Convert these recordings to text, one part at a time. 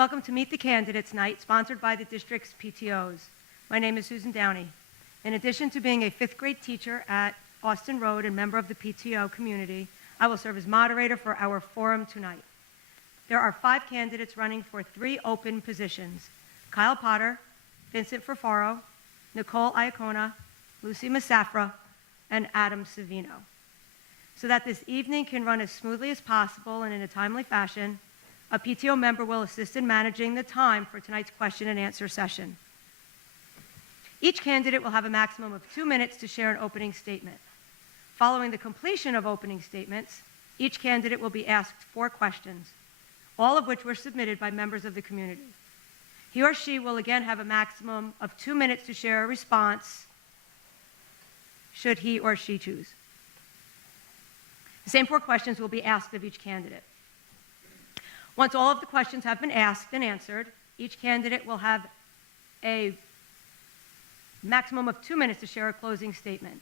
Welcome to Meet the Candidates Night, sponsored by the district's PTOs. My name is Susan Downey. In addition to being a fifth grade teacher at Austin Road and member of the PTO community, I will serve as moderator for our forum tonight. There are 5 candidates running for 3 open positions: Kyle Potter, Vincent Furfaro, Nicole Iacona, Lucy Masafra, and Adam Savino. So that this evening can run as smoothly as possible and in a timely fashion, a PTO member will assist in managing the time for tonight's question and answer session. Each candidate will have a maximum of 2 minutes to share an opening statement. Following the completion of opening statements, each candidate will be asked 4 questions, all of which were submitted by members of the community. He or she will again have a maximum of 2 minutes to share a response, should he or she choose. The same 4 questions will be asked of each candidate. Once all of the questions have been asked and answered, each candidate will have a maximum of 2 minutes to share a closing statement.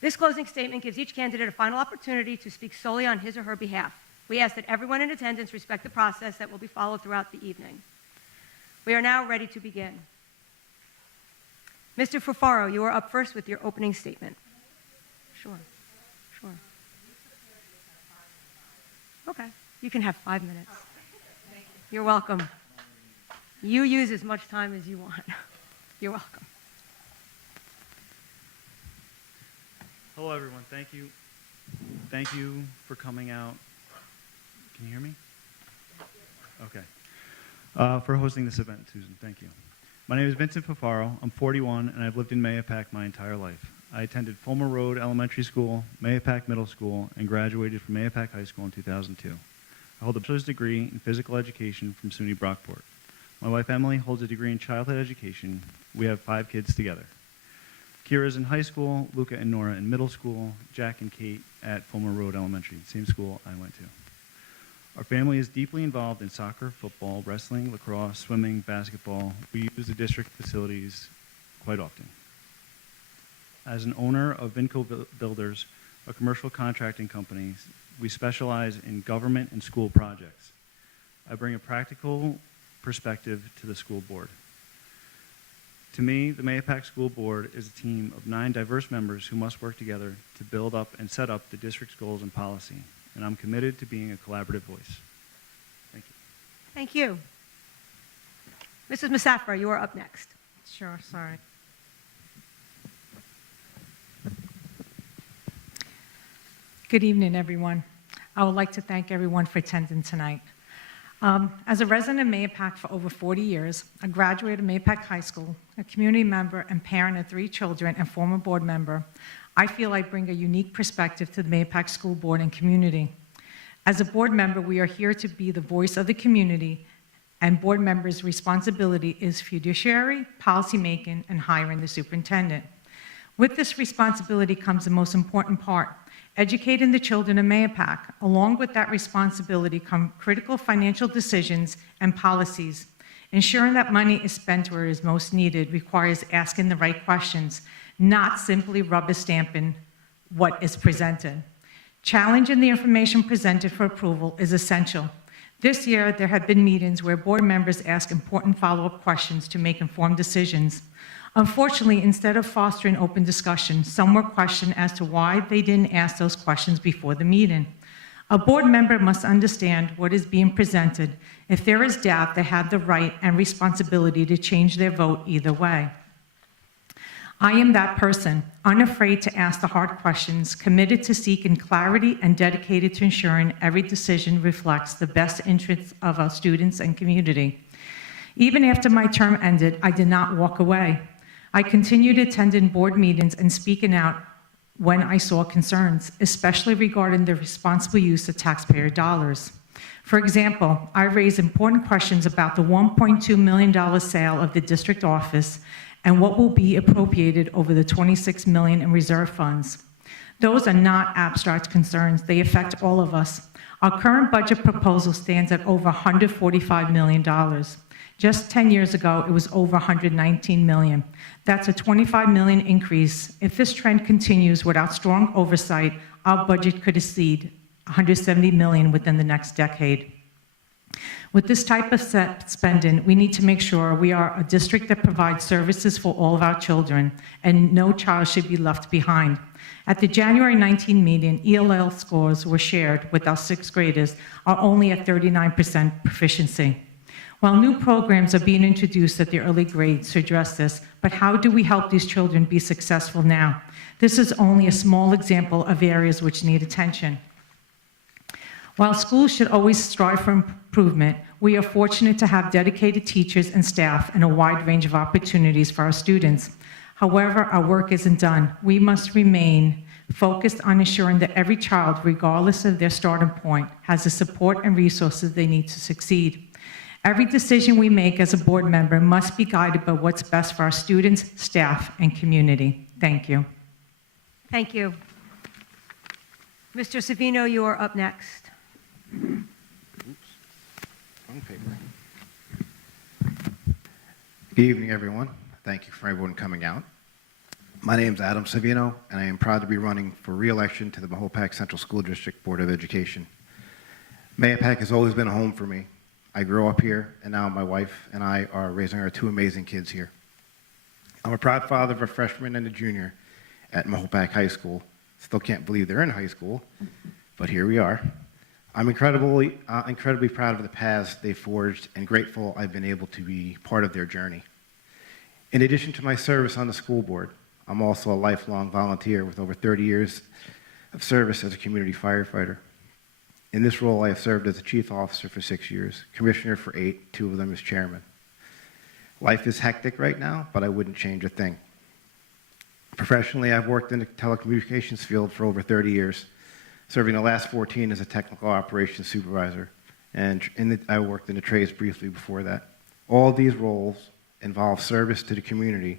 This closing statement gives each candidate a final opportunity to speak solely on his or her behalf. We ask that everyone in attendance respect the process that will be followed throughout the evening. We are now ready to begin. Mr. Furfaro, you are up first with your opening statement. Sure. Okay, you can have 5 minutes. You're welcome. You use as much time as you want. You're welcome. Hello, everyone. Thank you. Thank you for coming out. Can you hear me? Okay. For hosting this event, Susan. Thank you. My name is Vincent Furfaro. I'm 41, and I've lived in Mahopac my entire life. I attended Fulmer Road Elementary School, Mahopac Middle School, and graduated from Mahopac High School in 2002. I hold a bachelor's degree in physical education from SUNY Brockport. My wife Emily holds a degree in childhood education. We have 5 kids together. Kira's in high school, Luca and Nora in middle school, Jack and Kate at Fulmer Road Elementary, same school I went to. Our family is deeply involved in soccer, football, wrestling, lacrosse, swimming, basketball. We use the district facilities quite often. As an owner of Vinco Builders, a commercial contracting company, we specialize in government and school projects. I bring a practical perspective to the school board. To me, the Mahopac School Board is a team of 9 diverse members who must work together to build up and set up the district's goals and policy, and I'm committed to being a collaborative voice. Thank you. Thank you. Mrs. Masafra, you are up next. Sure, sorry. Good evening, everyone. I would like to thank everyone for attending tonight. As a resident of Mahopac for over 40 years, a graduate of Mahopac High School, a community member and parent of 3 children, and former board member, I feel I bring a unique perspective to the Mahopac School Board and community. As a board member, we are here to be the voice of the community, and board members' responsibility is fiduciary, policymaking, and hiring the superintendent. With this responsibility comes the most important part: educating the children of Mahopac. Along with that responsibility come critical financial decisions and policies. Ensuring that money is spent where it is most needed requires asking the right questions, not simply rubber stamping what is presented. Challenging the information presented for approval is essential. This year, there have been meetings where board members ask important follow-up questions to make informed decisions. Unfortunately, instead of fostering open discussion, some were questioned as to why they didn't ask those questions before the meeting. A board member must understand what is being presented. If there is doubt, they have the right and responsibility to change their vote either way. I am that person, unafraid to ask the hard questions, committed to seeking clarity, and dedicated to ensuring every decision reflects the best interests of our students and community. Even after my term ended, I did not walk away. I continued attending board meetings and speaking out when I saw concerns, especially regarding the responsible use of taxpayer dollars. For example, I raised important questions about the $1.2 million sale of the district office and what will be appropriated over the $26 million in reserve funds. Those are not abstract concerns. They affect all of us. Our current budget proposal stands at over $145 million. Just 10 years ago, it was over $119 million. That's a $25 million increase. If this trend continues without strong oversight, our budget could exceed $170 million within the next decade. With this type of spending, we need to make sure we are a district that provides services for all of our children, and no child should be left behind. At the January 19 meeting, ELL scores were shared with our sixth graders are only at 39% proficiency. While new programs are being introduced at the early grades to address this, but how do we help these children be successful now? This is only a small example of areas which need attention. While schools should always strive for improvement, we are fortunate to have dedicated teachers and staff and a wide range of opportunities for our students. However, our work isn't done. We must remain focused on ensuring that every child, regardless of their starting point, has the support and resources they need to succeed. Every decision we make as a board member must be guided by what's best for our students, staff, and community. Thank you. Thank you. Mr. Savino, you are up next. Wrong paper. Good evening, everyone. Thank you for everyone coming out. My name is Adam Savino, and I am proud to be running for re-election to the Mahopac Central School District Board of Education. Mahopac has always been a home for me. I grew up here, and now my wife and I are raising our two amazing kids here. I'm a proud father of a freshman and a junior at Mahopac High School. Still can't believe they're in high school, but here we are. I'm incredibly proud of the paths they forged and grateful I've been able to be part of their journey. In addition to my service on the school board, I'm also a lifelong volunteer with over 30 years of service as a community firefighter. In this role, I have served as a chief officer for 6 years, commissioner for 8, 2 of them as chairman. Life is hectic right now, but I wouldn't change a thing. Professionally, I've worked in the telecommunications field for over 30 years, serving the last 14 as a technical operations supervisor, and I worked in the trades briefly before that. All of these roles involve service to the community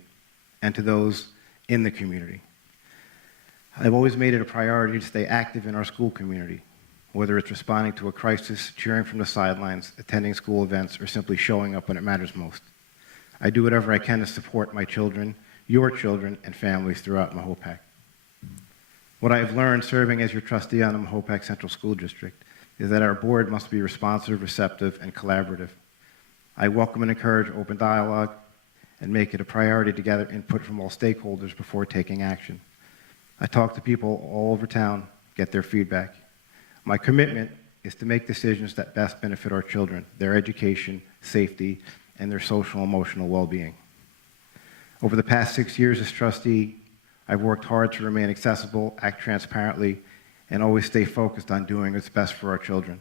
and to those in the community. I've always made it a priority to stay active in our school community, whether it's responding to a crisis, cheering from the sidelines, attending school events, or simply showing up when it matters most. I do whatever I can to support my children, your children, and families throughout Mahopac. What I have learned serving as your trustee on the Mahopac Central School District is that our board must be responsive, receptive, and collaborative. I welcome and encourage open dialogue and make it a priority to gather input from all stakeholders before taking action. I talk to people all over town, get their feedback. My commitment is to make decisions that best benefit our children, their education, safety, and their social and emotional well-being. Over the past 6 years as trustee, I've worked hard to remain accessible, act transparently, and always stay focused on doing what's best for our children.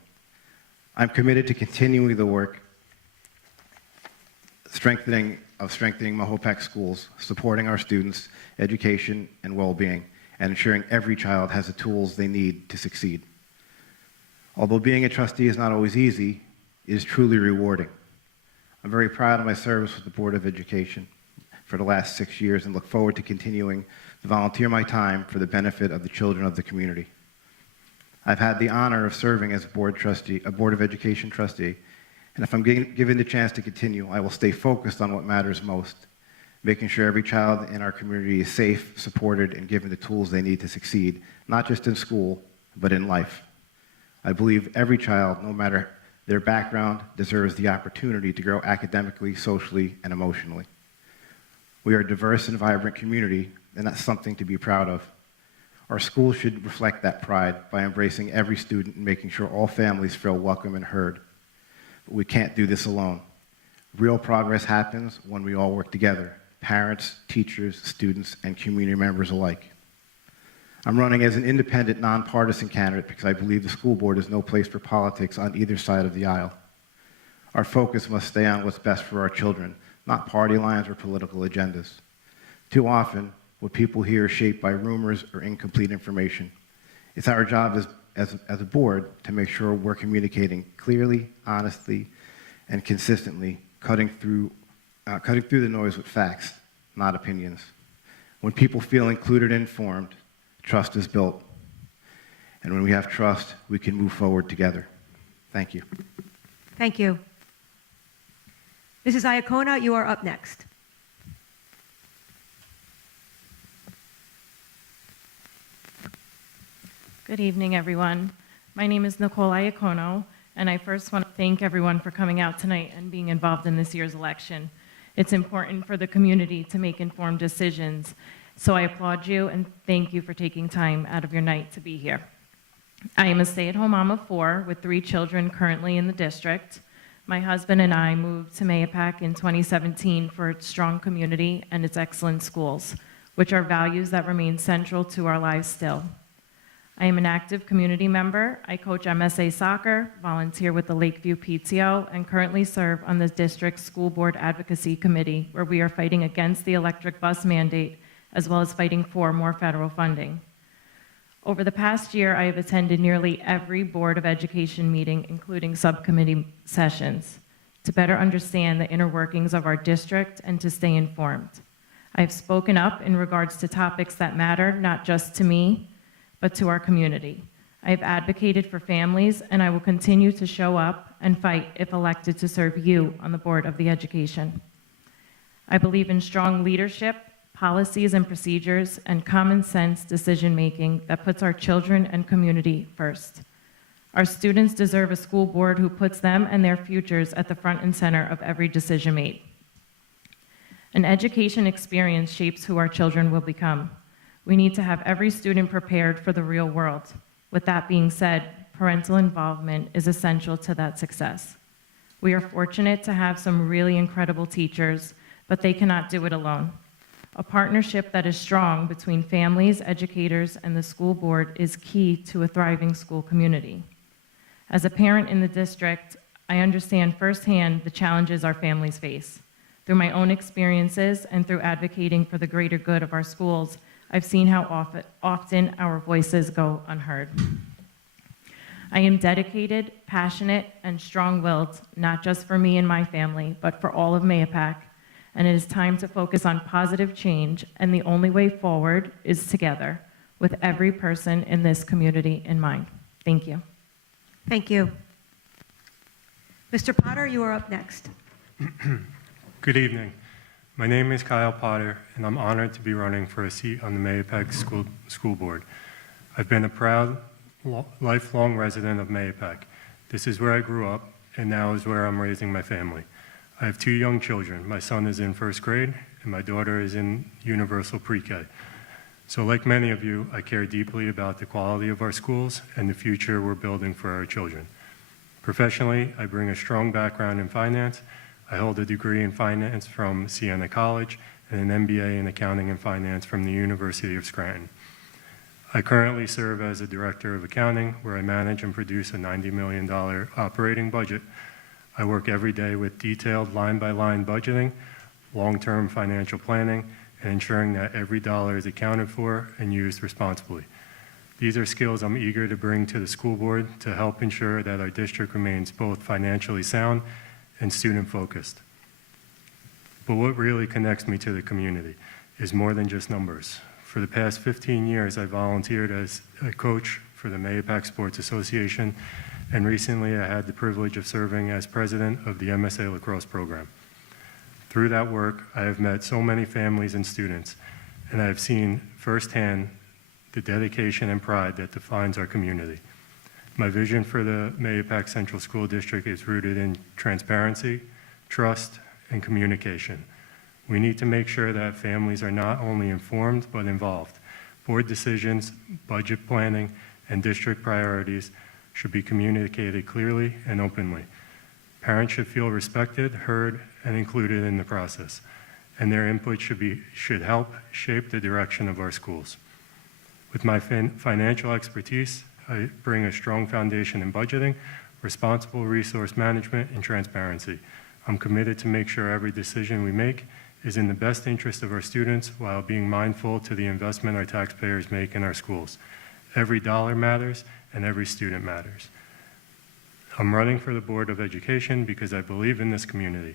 I'm committed to continuing the work strengthening Mahopac schools, supporting our students' education and well-being, and ensuring every child has the tools they need to succeed. Although being a trustee is not always easy, it is truly rewarding. I'm very proud of my service with the Board of Education for the last 6 years and look forward to continuing to volunteer my time for the benefit of the children of the community. I've had the honor of serving as a Board of Education trustee, and if I'm given the chance to continue, I will stay focused on what matters most, making sure every child in our community is safe, supported, and given the tools they need to succeed, not just in school, but in life. I believe every child, no matter their background, deserves the opportunity to grow academically, socially, and emotionally. We are a diverse and vibrant community, and that's something to be proud of. Our schools should reflect that pride by embracing every student and making sure all families feel welcome and heard. But we can't do this alone. Real progress happens when we all work together, parents, teachers, students, and community members alike. I'm running as an independent, nonpartisan candidate because I believe the school board is no place for politics on either side of the aisle. Our focus must stay on what's best for our children, not party lines or political agendas. Too often, what people hear is shaped by rumors or incomplete information. It's our job as a board to make sure we're communicating clearly, honestly, and consistently, cutting through the noise with facts, not opinions. When people feel included and informed, trust is built. And when we have trust, we can move forward together. Thank you. Thank you. Mrs. Iacona, you are up next. Good evening, everyone. My name is Nicole Iacono, and I first want to thank everyone for coming out tonight and being involved in this year's election. It's important for the community to make informed decisions, so I applaud you and thank you for taking time out of your night to be here. I am a stay-at-home mom of 4 with 3 children currently in the district. My husband and I moved to Mahopac in 2017 for its strong community and its excellent schools, which are values that remain central to our lives still. I am an active community member. I coach MSA soccer, volunteer with the Lakeview PTO, and currently serve on the district's school board advocacy committee, where we are fighting against the electric bus mandate, as well as fighting for more federal funding. Over the past year, I have attended nearly every Board of Education meeting, including subcommittee sessions, to better understand the inner workings of our district and to stay informed. I have spoken up in regards to topics that matter, not just to me, but to our community. I have advocated for families, and I will continue to show up and fight if elected to serve you on the Board of the Education. I believe in strong leadership, policies and procedures, and common sense decision-making that puts our children and community first. Our students deserve a school board who puts them and their futures at the front and center of every decision made. An education experience shapes who our children will become. We need to have every student prepared for the real world. With that being said, parental involvement is essential to that success. We are fortunate to have some really incredible teachers, but they cannot do it alone. A partnership that is strong between families, educators, and the school board is key to a thriving school community. As a parent in the district, I understand firsthand the challenges our families face. Through my own experiences and through advocating for the greater good of our schools, I've seen how often our voices go unheard. I am dedicated, passionate, and strong-willed, not just for me and my family, but for all of Mahopac, and it is time to focus on positive change, and the only way forward is together, with every person in this community in mind. Thank you. Thank you. Mr. Potter, you are up next. Good evening. My name is Kyle Potter, and I'm honored to be running for a seat on the Mahopac School Board. I've been a proud, lifelong resident of Mahopac. This is where I grew up, and now is where I'm raising my family. I have 2 young children. My son is in 1st grade, and my daughter is in universal pre-K. So like many of you, I care deeply about the quality of our schools and the future we're building for our children. Professionally, I bring a strong background in finance. I hold a degree in finance from Siena College and an MBA in accounting and finance from the University of Scranton. I currently serve as a director of accounting, where I manage and produce a $90 million operating budget. I work every day with detailed line-by-line budgeting, long-term financial planning, and ensuring that every dollar is accounted for and used responsibly. These are skills I'm eager to bring to the school board to help ensure that our district remains both financially sound and student-focused. But what really connects me to the community is more than just numbers. For the past 15 years, I volunteered as a coach for the Mahopac Sports Association, and recently I had the privilege of serving as president of the MSA lacrosse program. Through that work, I have met so many families and students, and I have seen firsthand the dedication and pride that defines our community. My vision for the Mahopac Central School District is rooted in transparency, trust, and communication. We need to make sure that families are not only informed, but involved. Board decisions, budget planning, and district priorities should be communicated clearly and openly. Parents should feel respected, heard, and included in the process, and their input should help shape the direction of our schools. With my financial expertise, I bring a strong foundation in budgeting, responsible resource management, and transparency. I'm committed to make sure every decision we make is in the best interest of our students while being mindful to the investment our taxpayers make in our schools. Every dollar matters and every student matters. I'm running for the Board of Education because I believe in this community,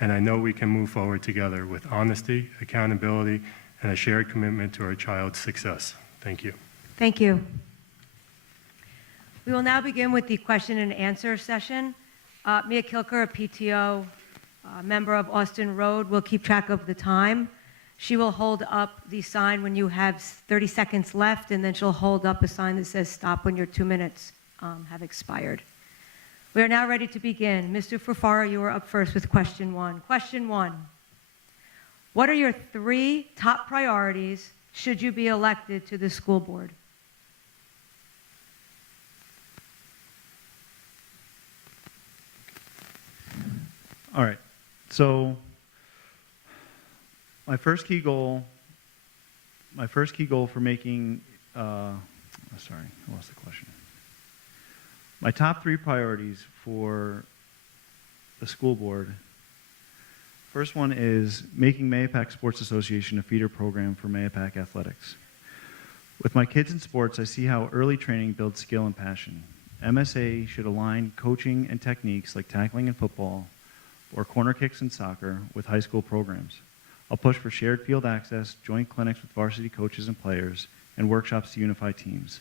and I know we can move forward together with honesty, accountability, and a shared commitment to our child's success. Thank you. Thank you. We will now begin with the question and answer session. Mia Kilker, a PTO member of Austin Road, will keep track of the time. She will hold up the sign when you have 30 seconds left, and then she'll hold up a sign that says stop when your 2 minutes have expired. We are now ready to begin. Mr. Fufaro, you are up first with question 1. Question 1. What are your 3 top priorities should you be elected to the school board? All right. So my first key goal for making, sorry, I lost the question. My top 3 priorities for the school board. First one is making Mahopac Sports Association a feeder program for Mahopac athletics. With my kids in sports, I see how early training builds skill and passion. MSA should align coaching and techniques like tackling in football or corner kicks in soccer with high school programs. I'll push for shared field access, joint clinics with varsity coaches and players, and workshops to unify teams.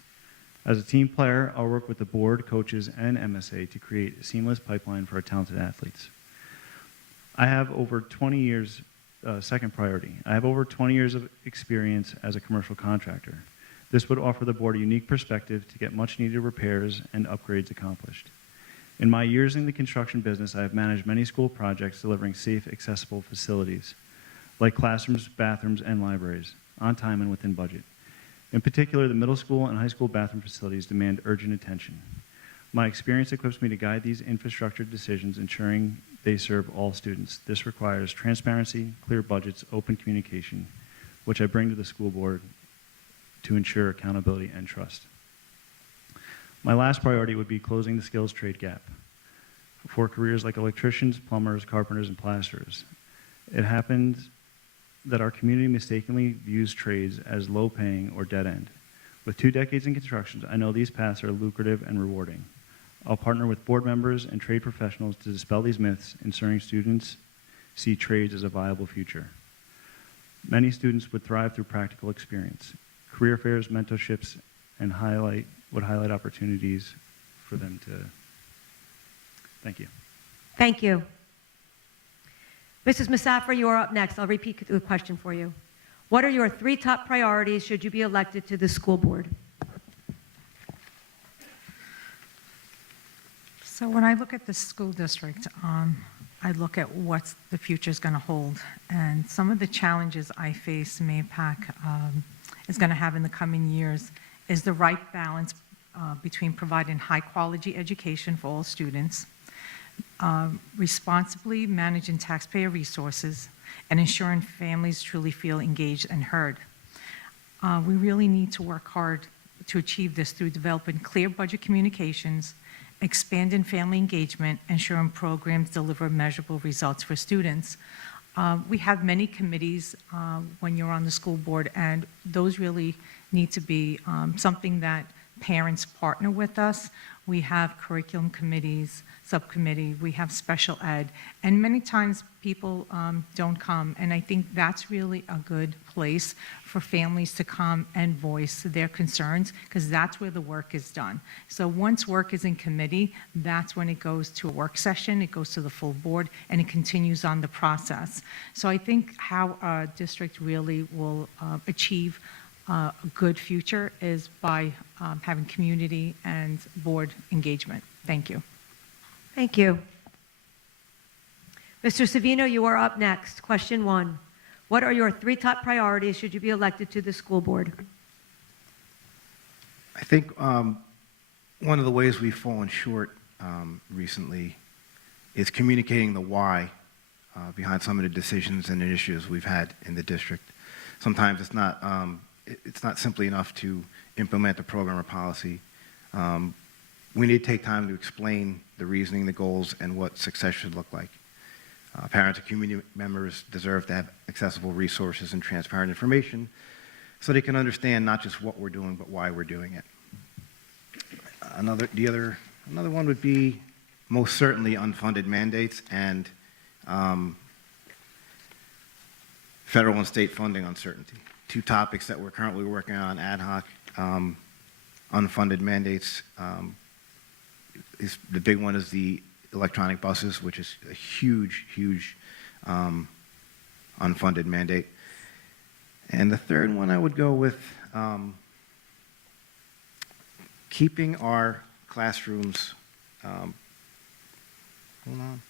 As a team player, I'll work with the board, coaches, and MSA to create a seamless pipeline for our talented athletes. I have over 20 years, second priority, I have over 20 years of experience as a commercial contractor. This would offer the board a unique perspective to get much needed repairs and upgrades accomplished. In my years in the construction business, I have managed many school projects delivering safe, accessible facilities, like classrooms, bathrooms, and libraries, on time and within budget. In particular, the middle school and high school bathroom facilities demand urgent attention. My experience equips me to guide these infrastructure decisions, ensuring they serve all students. This requires transparency, clear budgets, open communication, which I bring to the school board to ensure accountability and trust. My last priority would be closing the skills trade gap for careers like electricians, plumbers, carpenters, and plasterers. It happens that our community mistakenly views trades as low-paying or dead-end. With 2 decades in construction, I know these paths are lucrative and rewarding. I'll partner with board members and trade professionals to dispel these myths, ensuring students see trades as a viable future. Many students would thrive through practical experience. Career fairs, mentorships, and would highlight opportunities for them to. Thank you. Thank you. Mrs. Musafir, you are up next. I'll repeat the question for you. What are your 3 top priorities should you be elected to the school board? So when I look at the school district, I look at what the future is going to hold. And some of the challenges I face Mahopac is going to have in the coming years is the right balance between providing high-quality education for all students, responsibly managing taxpayer resources, and ensuring families truly feel engaged and heard. We really need to work hard to achieve this through developing clear budget communications, expanding family engagement, ensuring programs deliver measurable results for students. We have many committees when you're on the school board, and those really need to be something that parents partner with us. We have curriculum committees, subcommittee, we have special ed, and many times people don't come, and I think that's really a good place for families to come and voice their concerns, because that's where the work is done. So once work is in committee, that's when it goes to a work session, it goes to the full board, and it continues on the process. So I think how a district really will achieve a good future is by having community and board engagement. Thank you. Thank you. Mr. Savino, you are up next. Question 1. What are your 3 top priorities should you be elected to the school board? I think one of the ways we've fallen short recently is communicating the why behind some of the decisions and initiatives we've had in the district. Sometimes it's not simply enough to implement the program or policy. We need to take time to explain the reasoning, the goals, and what success should look like. Parents and community members deserve to have accessible resources and transparent information so they can understand not just what we're doing, but why we're doing it. Another one would be most certainly unfunded mandates and federal and state funding uncertainty. 2 topics that we're currently working on ad hoc. Unfunded mandates. The big one is the electronic buses, which is a huge, huge unfunded mandate. And the third one I would go with keeping our classrooms Hold on.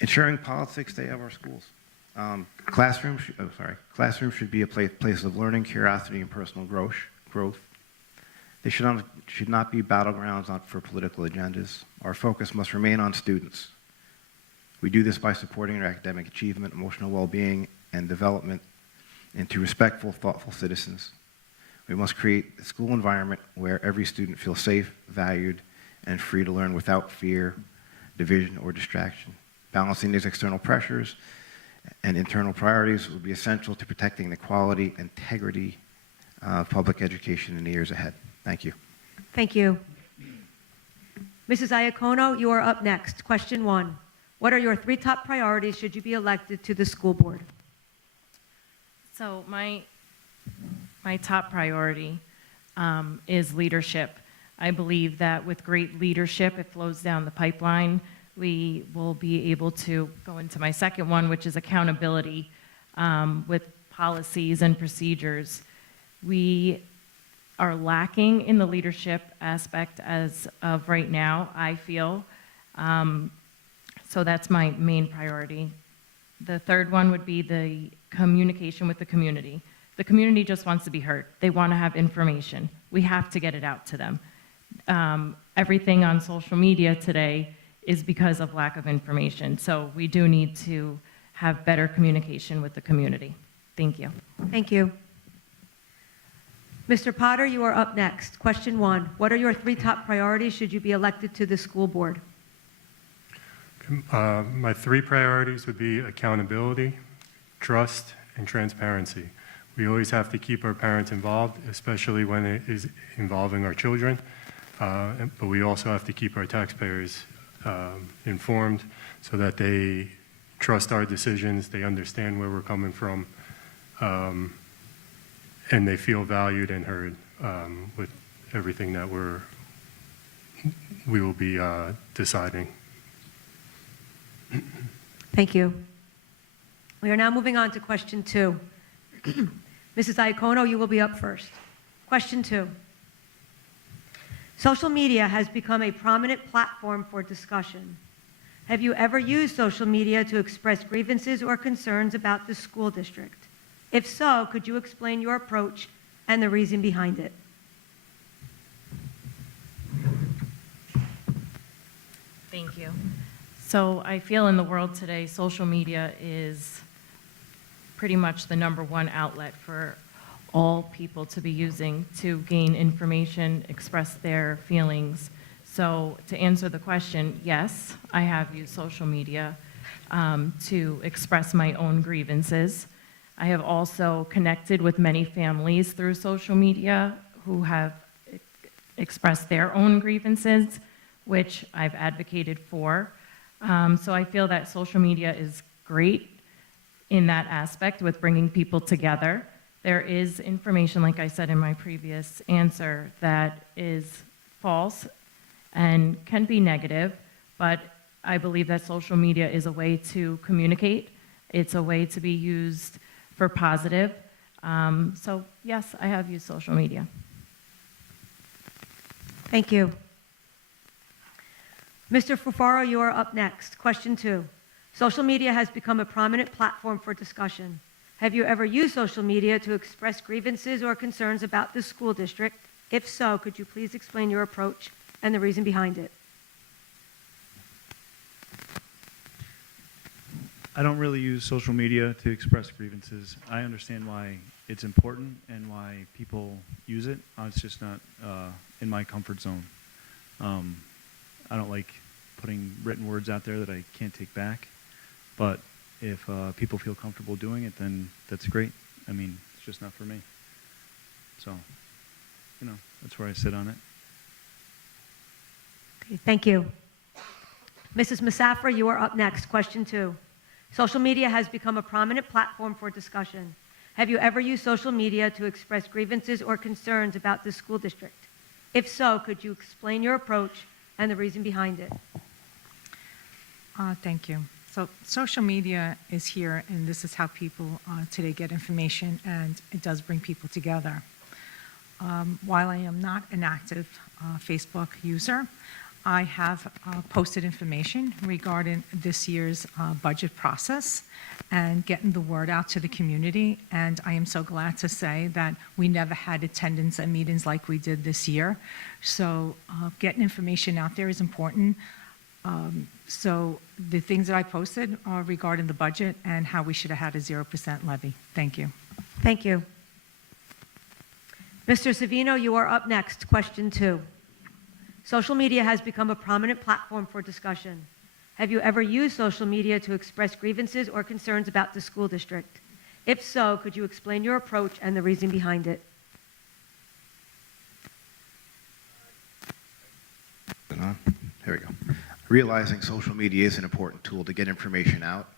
Ensuring politics day of our schools. Classrooms should be a place of learning, curiosity, and personal growth. They should not be battlegrounds for political agendas. Our focus must remain on students. We do this by supporting their academic achievement, emotional well-being, and development into respectful, thoughtful citizens. We must create a school environment where every student feels safe, valued, and free to learn without fear, division, or distraction. Balancing these external pressures and internal priorities will be essential to protecting the quality and integrity of public education in the years ahead. Thank you. Thank you. Mrs. Iacono, you are up next. Question 1. What are your 3 top priorities should you be elected to the school board? So my top priority is leadership. I believe that with great leadership, it flows down the pipeline. We will be able to go into my second one, which is accountability with policies and procedures. We are lacking in the leadership aspect as of right now, I feel. So that's my main priority. The third one would be the communication with the community. The community just wants to be heard. They want to have information. We have to get it out to them. Everything on social media today is because of lack of information. So we do need to have better communication with the community. Thank you. Thank you. Mr. Potter, you are up next. Question 1. What are your 3 top priorities should you be elected to the school board? My 3 priorities would be accountability, trust, and transparency. We always have to keep our parents involved, especially when it is involving our children, but we also have to keep our taxpayers informed so that they trust our decisions, they understand where we're coming from, and they feel valued and heard with everything that we will be deciding. Thank you. We are now moving on to question 2. Mrs. Iacono, you will be up first. Question 2. Social media has become a prominent platform for discussion. Have you ever used social media to express grievances or concerns about the school district? If so, could you explain your approach and the reason behind it? Thank you. So I feel in the world today, social media is pretty much the #1 outlet for all people to be using to gain information, express their feelings. So to answer the question, yes, I have used social media to express my own grievances. I have also connected with many families through social media who have expressed their own grievances, which I've advocated for. So I feel that social media is great in that aspect with bringing people together. There is information, like I said in my previous answer, that is false and can be negative, but I believe that social media is a way to communicate. It's a way to be used for positive. So yes, I have used social media. Thank you. Mr. Fufaro, you are up next. Question 2. Social media has become a prominent platform for discussion. Have you ever used social media to express grievances or concerns about the school district? If so, could you please explain your approach and the reason behind it? I don't really use social media to express grievances. I understand why it's important and why people use it. It's just not in my comfort zone. I don't like putting written words out there that I can't take back. But if people feel comfortable doing it, then that's great. I mean, it's just not for me. So, that's where I sit on it. Okay, thank you. Mrs. Musafir, you are up next. Question 2. Social media has become a prominent platform for discussion. Have you ever used social media to express grievances or concerns about the school district? If so, could you explain your approach and the reason behind it? Thank you. So social media is here, and this is how people today get information, and it does bring people together. while I am not an active Facebook user, I have posted information regarding this year's budget process and getting the word out to the community. And I am so glad to say that we never had attendance at meetings like we did this year. So getting information out there is important. So the things that I posted are regarding the budget and how we should have had a 0% levy. Thank you. Thank you. Mr. Savino, you are up next. Question 2. Social media has become a prominent platform for discussion. Have you ever used social media to express grievances or concerns about the school district? If so, could you explain your approach and the reason behind it? Here we go. Realizing social media is an important tool to get information out.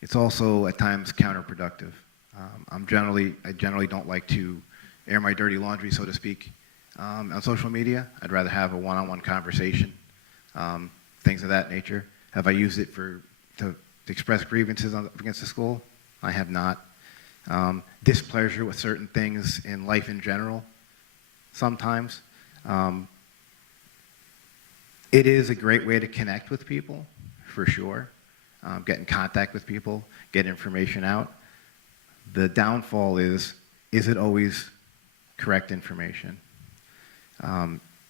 It's also at times counterproductive. I generally don't like to air my dirty laundry, so to speak, on social media. I'd rather have a one-on-one conversation, things of that nature. Have I used it to express grievances against the school? I have not. Displeasure with certain things in life in general, sometimes. It is a great way to connect with people, for sure. Get in contact with people, get information out. The downfall is it always correct information?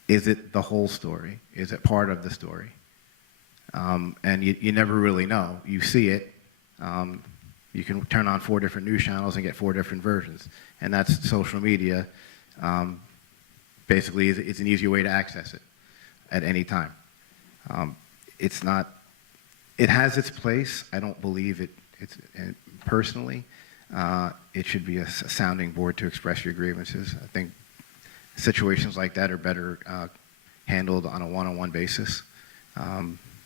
Is it the whole story? Is it part of the story? And you never really know. You see it. You can turn on 4 different news channels and get 4 different versions. And that's social media. Basically, it's an easy way to access it at any time. It has its place. I don't believe personally, it should be a sounding board to express your grievances. I think situations like that are better handled on a one-on-one basis,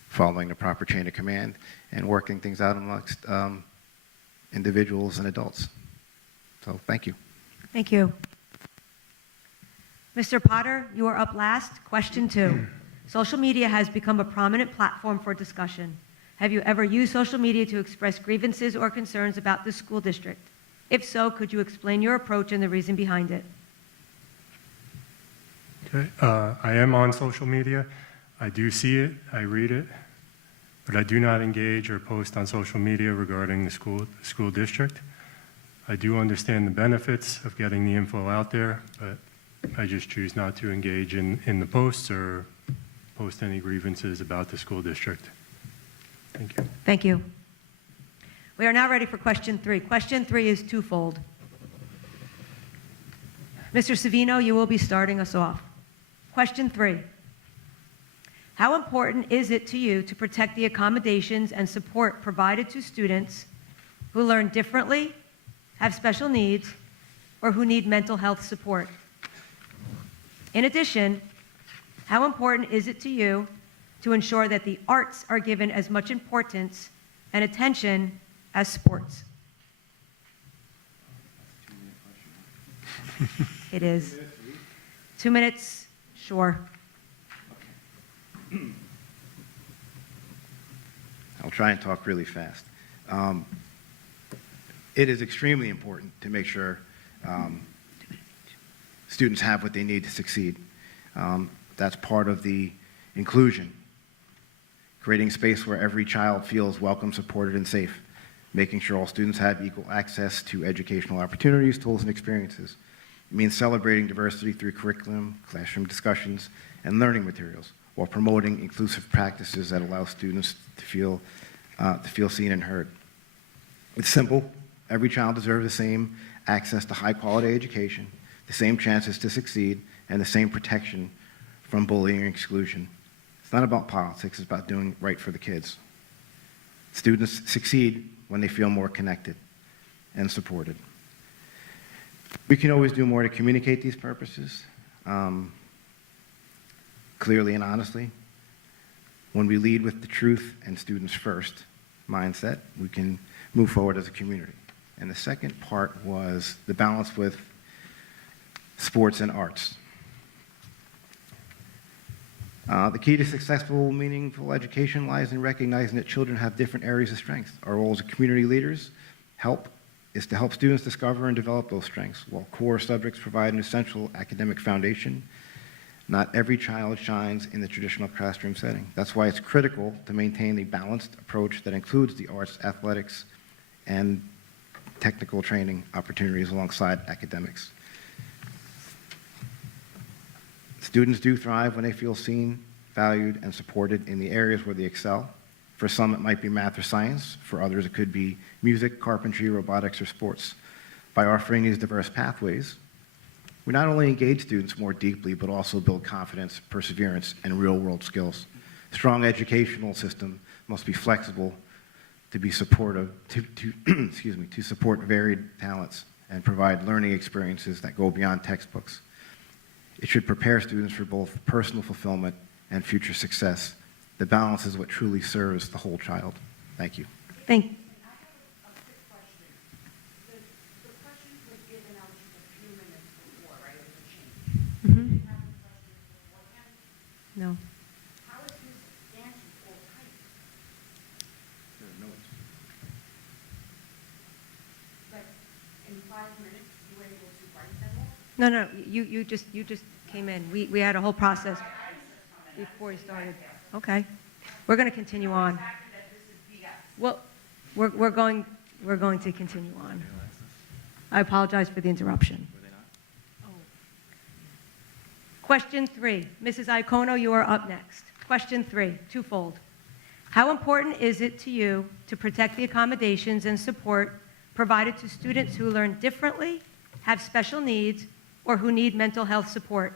following the proper chain of command and working things out amongst individuals and adults. So thank you. Thank you. Mr. Potter, you are up last. Question 2. Social media has become a prominent platform for discussion. Have you ever used social media to express grievances or concerns about the school district? If so, could you explain your approach and the reason behind it? Okay. I am on social media. I do see it, I read it, but I do not engage or post on social media regarding the school district. I do understand the benefits of getting the info out there, but I just choose not to engage in the posts or post any grievances about the school district. Thank you. Thank you. We are now ready for question 3. Question 3 is twofold. Mr. Savino, you will be starting us off. Question 3. How important is it to you to protect the accommodations and support provided to students who learn differently, have special needs, or who need mental health support? In addition, how important is it to you to ensure that the arts are given as much importance and attention as sports? It is. 2 minutes, sure. I'll try and talk really fast. It is extremely important to make sure students have what they need to succeed. That's part of the inclusion. Creating space where every child feels welcome, supported, and safe. Making sure all students have equal access to educational opportunities, tools, and experiences. It means celebrating diversity through curriculum, classroom discussions, and learning materials, while promoting inclusive practices that allow students to feel seen and heard. It's simple. Every child deserves the same access to high-quality education, the same chances to succeed, and the same protection from bullying and exclusion. It's not about politics, it's about doing right for the kids. Students succeed when they feel more connected and supported. We can always do more to communicate these purposes, clearly and honestly. When we lead with the truth and students first mindset, we can move forward as a community. And the second part was the balance with sports and arts. The key to successful, meaningful education lies in recognizing that children have different areas of strength. Our role as community leaders help is to help students discover and develop those strengths, while core subjects provide an essential academic foundation. Not every child shines in the traditional classroom setting. That's why it's critical to maintain a balanced approach that includes the arts, athletics, and technical training opportunities alongside academics. Students do thrive when they feel seen, valued, and supported in the areas where they excel. For some, it might be math or science. For others, it could be music, carpentry, robotics, or sports. By offering these diverse pathways, we not only engage students more deeply, but also build confidence, perseverance, and real-world skills. Strong educational system must be flexible to be supportive, to support varied talents and provide learning experiences that go beyond textbooks. It should prepare students for both personal fulfillment and future success. The balance is what truly serves the whole child. Thank you. Thank, I have a quick question. The questions were given out just a few minutes before, right, it was a change. mhm, Did you have the questions beforehand? no. How is this answer all typed? But in 5 minutes, you were able to write them all? No, no, you just came in. We had a whole process before you started. Okay. We're going to continue on. Well, we're going to continue on. I apologize for the interruption. Question 3. Mrs. Iacono, you are up next. Question 3, twofold. How important is it to you to protect the accommodations and support provided to students who learn differently, have special needs, or who need mental health support?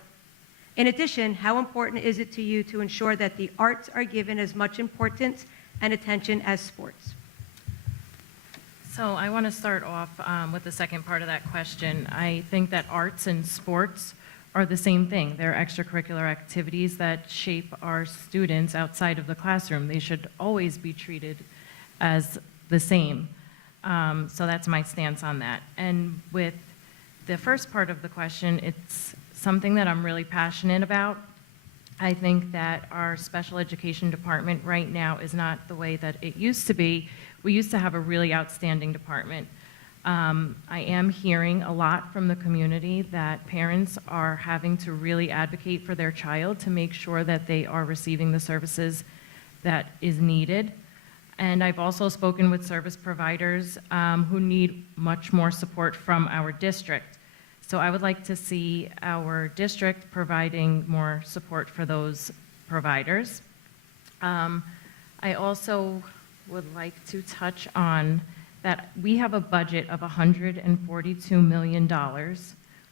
In addition, how important is it to you to ensure that the arts are given as much importance and attention as sports? So I want to start off with the second part of that question. I think that arts and sports are the same thing. They're extracurricular activities that shape our students outside of the classroom. They should always be treated as the same. So that's my stance on that. And with the first part of the question, it's something that I'm really passionate about. I think that our special education department right now is not the way that it used to be. We used to have a really outstanding department. I am hearing a lot from the community that parents are having to really advocate for their child to make sure that they are receiving the services that is needed. And I've also spoken with service providers who need much more support from our district. So I would like to see our district providing more support for those providers. I also would like to touch on that we have a budget of $142 million.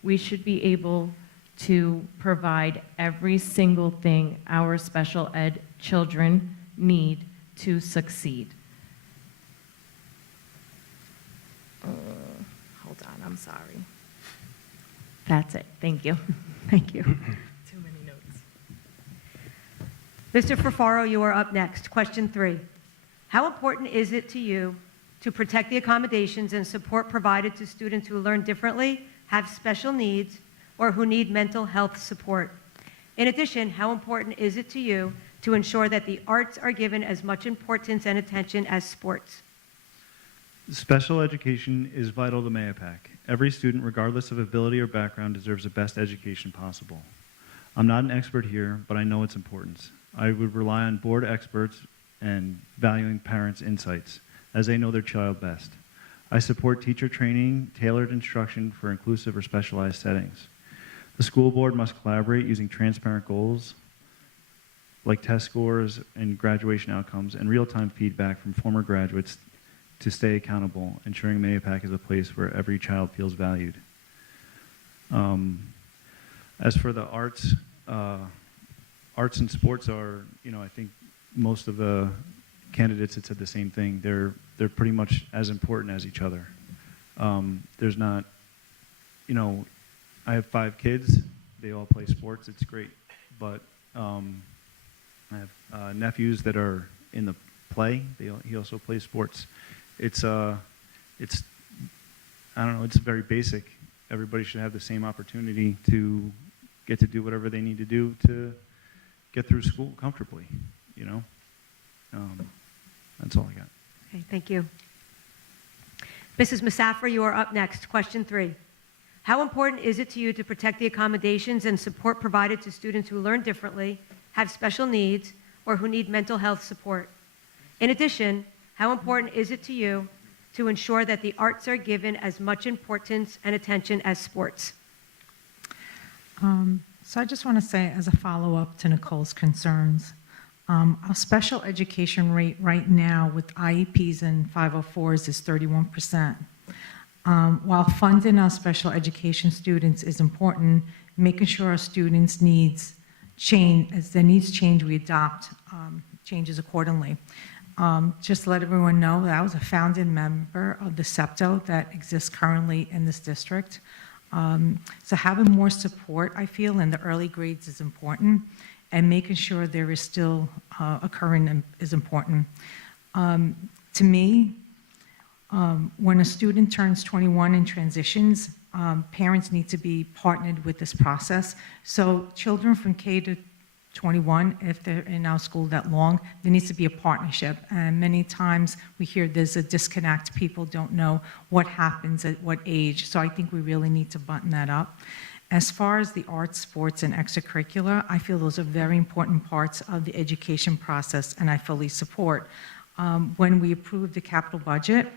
We should be able to provide every single thing our special ed children need to succeed. Hold on, I'm sorry. That's it. Thank you. Thank you. Too many notes. Mr. Ferfaro, you are up next. Question 3. How important is it to you to protect the accommodations and support provided to students who learn differently, have special needs, or who need mental health support? In addition, how important is it to you to ensure that the arts are given as much importance and attention as sports? Special education is vital to Mahopac. Every student, regardless of ability or background, deserves the best education possible. I'm not an expert here, but I know its importance. I would rely on board experts and valuing parents' insights, as they know their child best. I support teacher training, tailored instruction for inclusive or specialized settings. The school board must collaborate using transparent goals, like test scores and graduation outcomes, and real-time feedback from former graduates to stay accountable, ensuring Mahopac is a place where every child feels valued. As for the arts, arts and sports are, I think most of the candidates had said the same thing. They're pretty much as important as each other. There's not, I have 5 kids. They all play sports. It's great. But I have nephews that are in the play. He also plays sports. It's I don't know, it's very basic. Everybody should have the same opportunity to get to do whatever they need to do to get through school comfortably, That's all I got. Okay, thank you. Mrs. Massafra, you are up next. Question 3. How important is it to you to protect the accommodations and support provided to students who learn differently, have special needs, or who need mental health support? In addition, how important is it to you to ensure that the arts are given as much importance and attention as sports? So I just want to say, as a follow-up to Nicole's concerns, our special education rate right now with IEPs and 504s is 31%. While funding our special education students is important, making sure our students' needs change, as their needs change, we adopt changes accordingly. Just to let everyone know that I was a founding member of the SEPTO that exists currently in this district. So having more support, I feel, in the early grades is important, and making sure there is still occurring is important. To me, when a student turns 21 and transitions, parents need to be partnered with this process. So children from K to 21, if they're in our school that long, there needs to be a partnership. And many times we hear there's a disconnect. People don't know what happens at what age. So I think we really need to button that up. As far as the arts, sports, and extracurricular, I feel those are very important parts of the education process, and I fully support. When we approved the capital budget,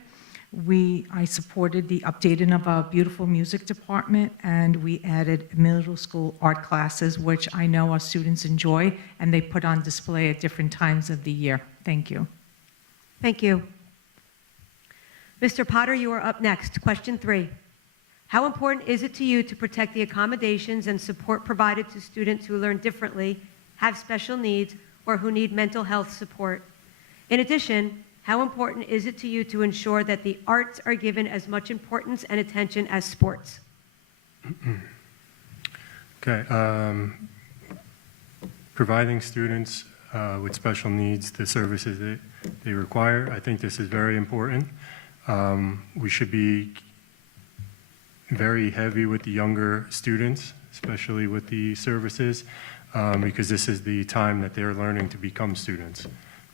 I supported the updating of our beautiful music department, and we added middle school art classes, which I know our students enjoy, and they put on display at different times of the year. Thank you. Thank you. Mr. Potter, you are up next. Question 3. How important is it to you to protect the accommodations and support provided to students who learn differently, have special needs, or who need mental health support? In addition, how important is it to you to ensure that the arts are given as much importance and attention as sports? Okay. Providing students with special needs the services that they require, I think this is very important. We should be very heavy with the younger students, especially with the services, because this is the time that they're learning to become students.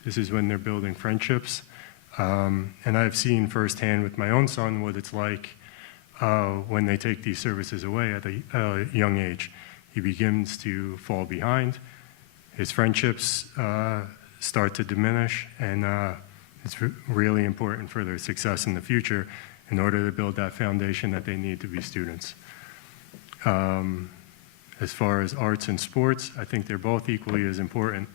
This is when they're building friendships. And I've seen firsthand with my own son what it's like when they take these services away at a young age. He begins to fall behind. His friendships start to diminish, and it's really important for their success in the future in order to build that foundation that they need to be students. As far as arts and sports, I think they're both equally as important.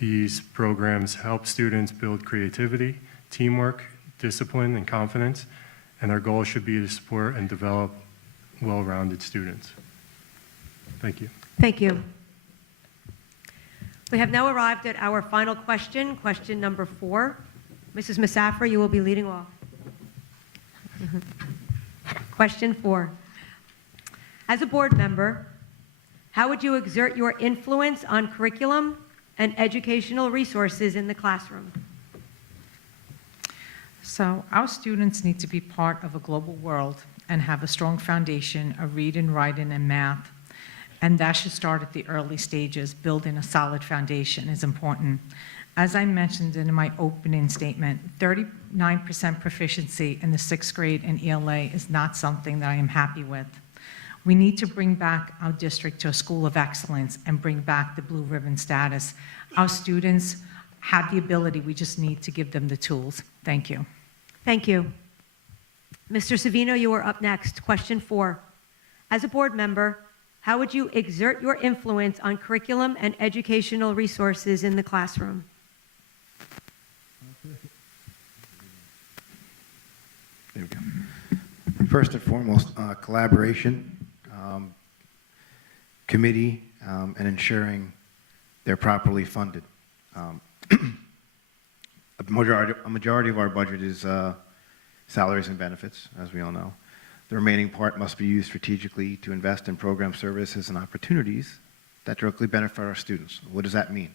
These programs help students build creativity, teamwork, discipline, and confidence, and our goal should be to support and develop well-rounded students. Thank you. Thank you. We have now arrived at our final question, question number 4. Mrs. Massafra, you will be leading off. Question 4. As a board member, how would you exert your influence on curriculum and educational resources in the classroom? So our students need to be part of a global world and have a strong foundation of reading, writing, and math. And that should start at the early stages. Building a solid foundation is important. As I mentioned in my opening statement, 39% proficiency in the 6th grade in ELA is not something that I am happy with. We need to bring back our district to a school of excellence and bring back the blue ribbon status. Our students have the ability, we just need to give them the tools. Thank you. Thank you. Mr. Savino, you are up next. Question 4. As a board member, how would you exert your influence on curriculum and educational resources in the classroom? There we go. First and foremost, collaboration, committee, and ensuring they're properly funded. A majority of our budget is salaries and benefits, as we all know. The remaining part must be used strategically to invest in program services and opportunities that directly benefit our students. What does that mean?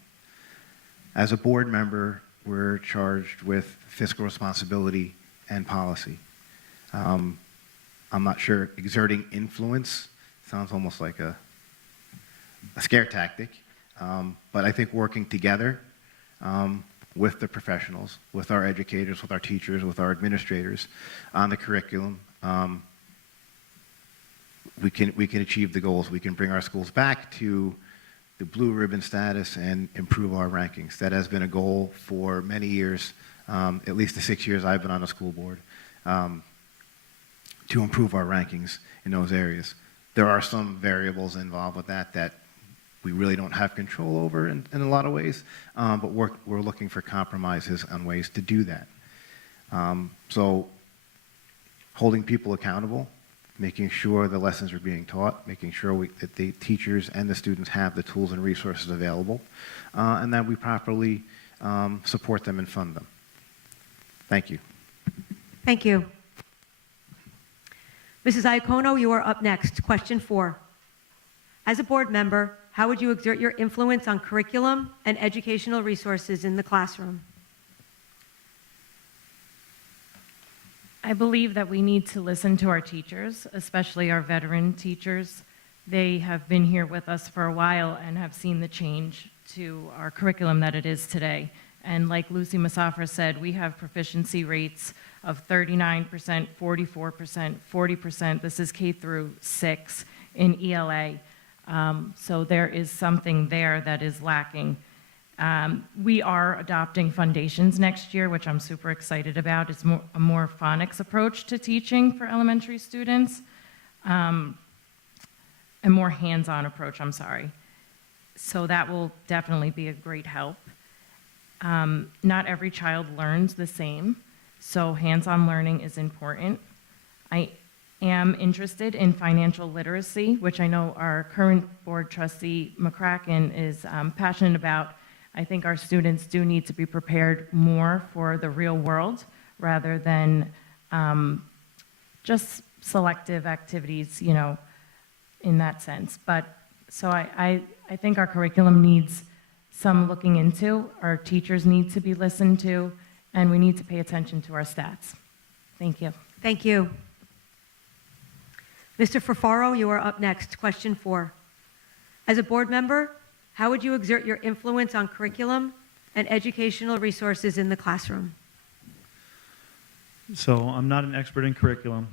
As a board member, we're charged with fiscal responsibility and policy. I'm not sure, exerting influence sounds almost like a scare tactic, but I think working together, with the professionals, with our educators, with our teachers, with our administrators on the curriculum, we can achieve the goals. We can bring our schools back to the blue ribbon status and improve our rankings. That has been a goal for many years, at least the 6 years I've been on the school board, to improve our rankings in those areas. There are some variables involved with that we really don't have control over in a lot of ways, but we're looking for compromises on ways to do that. So holding people accountable, making sure the lessons are being taught, making sure that the teachers and the students have the tools and resources available, and that we properly support them and fund them. Thank you. Thank you. Mrs. Iacono, you are up next. Question 4. As a board member, how would you exert your influence on curriculum and educational resources in the classroom? I believe that we need to listen to our teachers, especially our veteran teachers. They have been here with us for a while and have seen the change to our curriculum that it is today. And like Lucy Musafra said, we have proficiency rates of 39%, 44%, 40%. This is K through 6 in ELA. So there is something there that is lacking. We are adopting foundations next year, which I'm super excited about. It's a more phonics approach to teaching for elementary students, a more hands-on approach, I'm sorry. So that will definitely be a great help. Not every child learns the same, so hands-on learning is important. I am interested in financial literacy, which I know our current board trustee, McCracken, is passionate about. I think our students do need to be prepared more for the real world rather than just selective activities, you know, in that sense. But so I think our curriculum needs some looking into, our teachers need to be listened to, and we need to pay attention to our stats. Thank you. Thank you. Mr. Ferfaro, you are up next. Question 4. As a board member, how would you exert your influence on curriculum and educational resources in the classroom? So I'm not an expert in curriculum,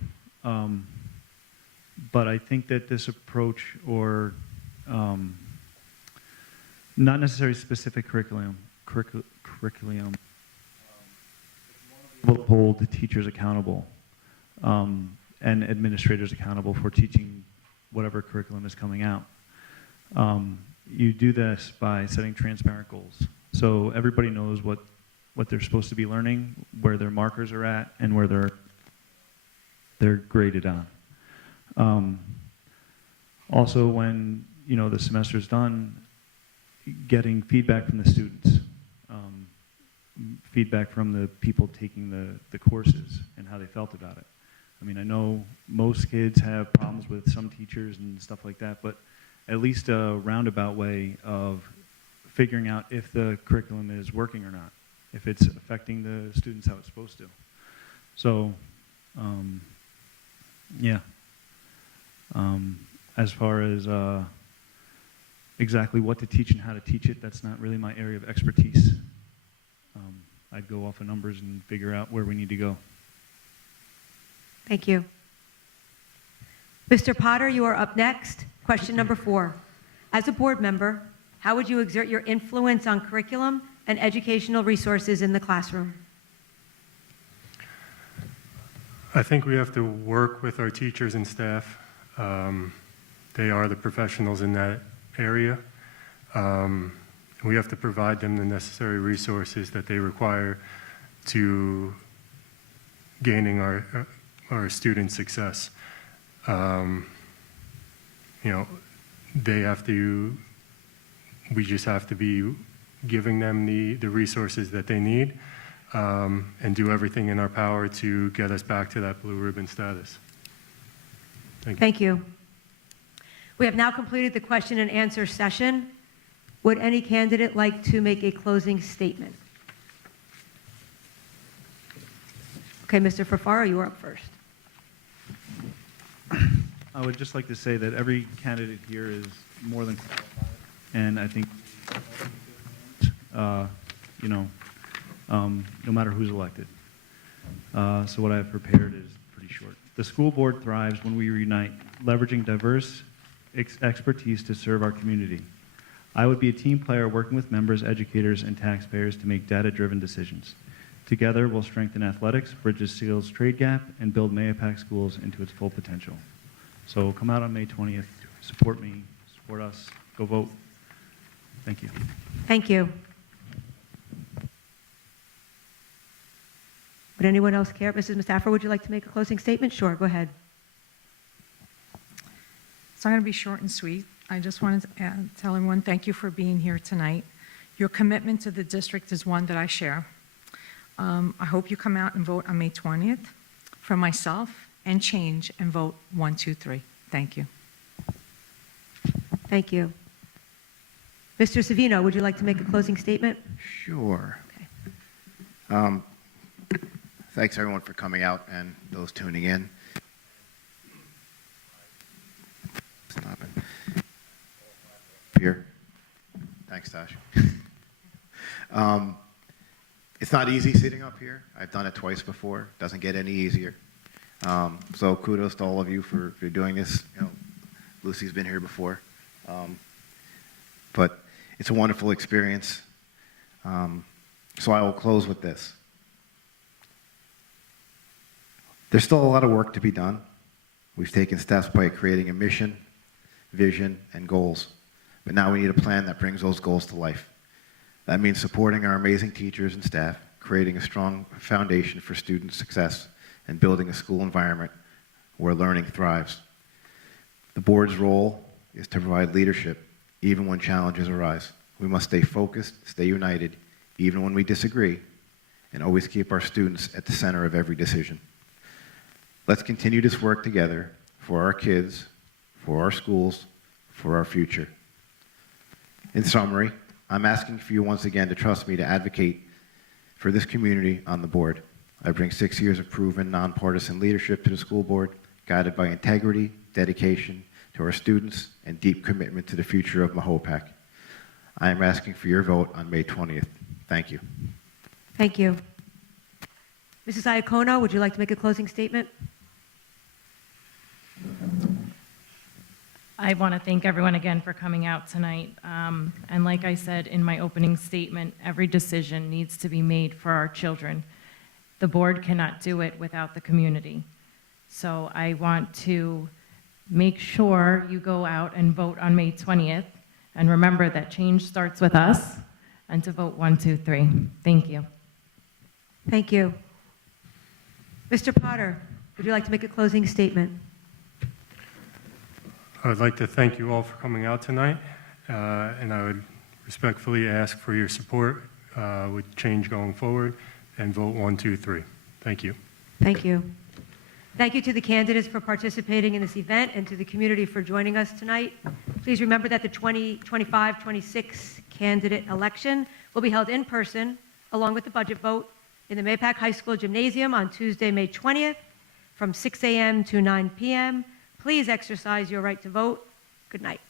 but I think that this approach, or not necessarily specific curriculum, will hold the teachers accountable and administrators accountable for teaching whatever curriculum is coming out. You do this by setting transparent goals. So everybody knows what they're supposed to be learning, where their markers are at, and where they're graded on. Also, when the semester's done, getting feedback from the students, feedback from the people taking the courses and how they felt about it. I mean, I know most kids have problems with some teachers and stuff like that, but at least a roundabout way of figuring out if the curriculum is working or not, if it's affecting the students how it's supposed to. So, yeah. As far as exactly what to teach and how to teach it, that's not really my area of expertise. I'd go off of numbers and figure out where we need to go. Thank you. Mr. Potter, you are up next. Question number 4. As a board member, how would you exert your influence on curriculum and educational resources in the classroom? I think we have to work with our teachers and staff. They are the professionals in that area. We have to provide them the necessary resources that they require to gaining our students' success. We just have to be giving them the resources that they need and do everything in our power to get us back to that blue ribbon status. Thank you. Thank you. We have now completed the question and answer session. Would any candidate like to make a closing statement? Okay, Mr. Ferfaro, you are up first. I would just like to say that every candidate here is more than qualified, and I think, no matter who's elected. So what I've prepared is pretty short. The school board thrives when we unite, leveraging diverse expertise to serve our community. I would be a team player working with members, educators, and taxpayers to make data-driven decisions. Together, we'll strengthen athletics, bridge the skills trade gap, and build Mahopac schools into its full potential. So come out on May 20th, support me, support us, go vote. Thank you. Thank you. Would anyone else care? Mrs. Mustafa, would you like to make a closing statement? Sure, go ahead. So I'm going to be short and sweet. I just wanted to tell everyone thank you for being here tonight. Your commitment to the district is one that I share. I hope you come out and vote on May 20th for myself and change and vote 1, 2, 3. Thank you. Thank you. Mr. Savino, would you like to make a closing statement? Sure. Okay. Thanks, everyone, for coming out and those tuning in. Stop it. Here. Thanks, Tash. It's not easy sitting up here. I've done it twice before. Doesn't get any easier. So kudos to all of you for doing this. You know, Lucy's been here before. But it's a wonderful experience. So I will close with this. There's still a lot of work to be done. We've taken steps by creating a mission, vision, and goals. But now we need a plan that brings those goals to life. That means supporting our amazing teachers and staff, creating a strong foundation for student success, and building a school environment where learning thrives. The board's role is to provide leadership even when challenges arise. We must stay focused, stay united, even when we disagree, and always keep our students at the center of every decision. Let's continue this work together for our kids, for our schools, for our future. In summary, I'm asking for you once again to trust me to advocate for this community on the board. I bring 6 years of proven nonpartisan leadership to the school board, guided by integrity, dedication to our students, and deep commitment to the future of Mahopac. I am asking for your vote on May 20th. Thank you. Thank you. Mrs. Iacono, would you like to make a closing statement? I want to thank everyone again for coming out tonight. And like I said in my opening statement, every decision needs to be made for our children. The board cannot do it without the community. So I want to make sure you go out and vote on May 20th. And remember that change starts with us, and to vote 1, 2, 3. Thank you. Thank you. Mr. Potter, would you like to make a closing statement? I would like to thank you all for coming out tonight, and I would respectfully ask for your support with change going forward, and vote 1, 2, 3. Thank you. Thank you. Thank you to the candidates for participating in this event and to the community for joining us tonight. Please remember that the 2025-26 candidate election will be held in person, along with the budget vote, in the Mahopac High School Gymnasium on Tuesday, May 20th, from 6 a.m. to 9 p.m. Please exercise your right to vote. Good night.